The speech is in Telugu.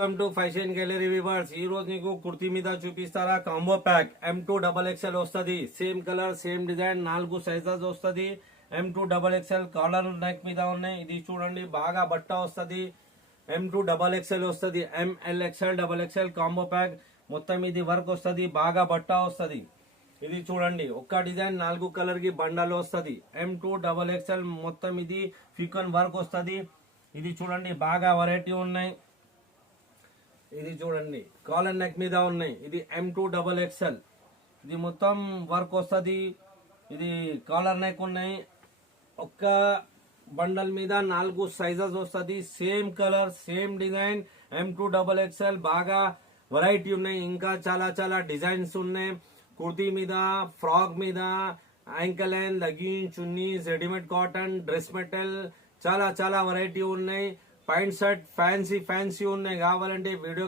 Welcome to fashion gallery viewers. ఈ రోజు నీకు కుర్తీ మీద చూపిస్తారా కాంబో ప్యాక్. M2XXL వస్తుంది. Same colour same design 4 sizes వస్తుంది. M2XXL కాలర్ నెక్ మీద ఉన్నాయి. ఇది చూడండి బాగా బట్ట వస్తుంది. M2XXL వస్తుంది. MLXL కాంబో ప్యాక్ మొత్తం ఇది వర్క్ వస్తుంది. బాగా బట్ట వస్తుంది. ఇది చూడండి ఒక్క డిజైన్ 4 కలర్ కి బండల్ వస్తుంది. M2XXL మొత్తం ఇది ఫికన్ వర్క్ వస్తుంది. ఇది చూడండి బాగా వెరైటీ ఉన్నాయి. ఇది చూడండి కాలర్ నెక్ మీద ఉన్నాయి. ఇది M2XXL ఇది మొత్తం వర్క్ వస్తుంది. ఇది కాలర్ నెక్ ఉన్నాయి. ఒక్క బండల్ మీద 4 సైజెస్ వస్తుంది. Same colour same design M2XXL బాగా వెరైటీ ఉన్నాయి. ఇంకా చాలా చాలా డిజైన్స్ ఉన్నాయి. కుర్తీ మీద, ఫ్రాక్ మీద, ankle line, legging, chunnis, readymade cotton, dress metal చాలా చాలా వెరైటీ ఉన్నాయి. ప్యాంట్ షర్ట్ ఫ్యాన్సీ ఉన్నాయి. కావాలంటే వీడియో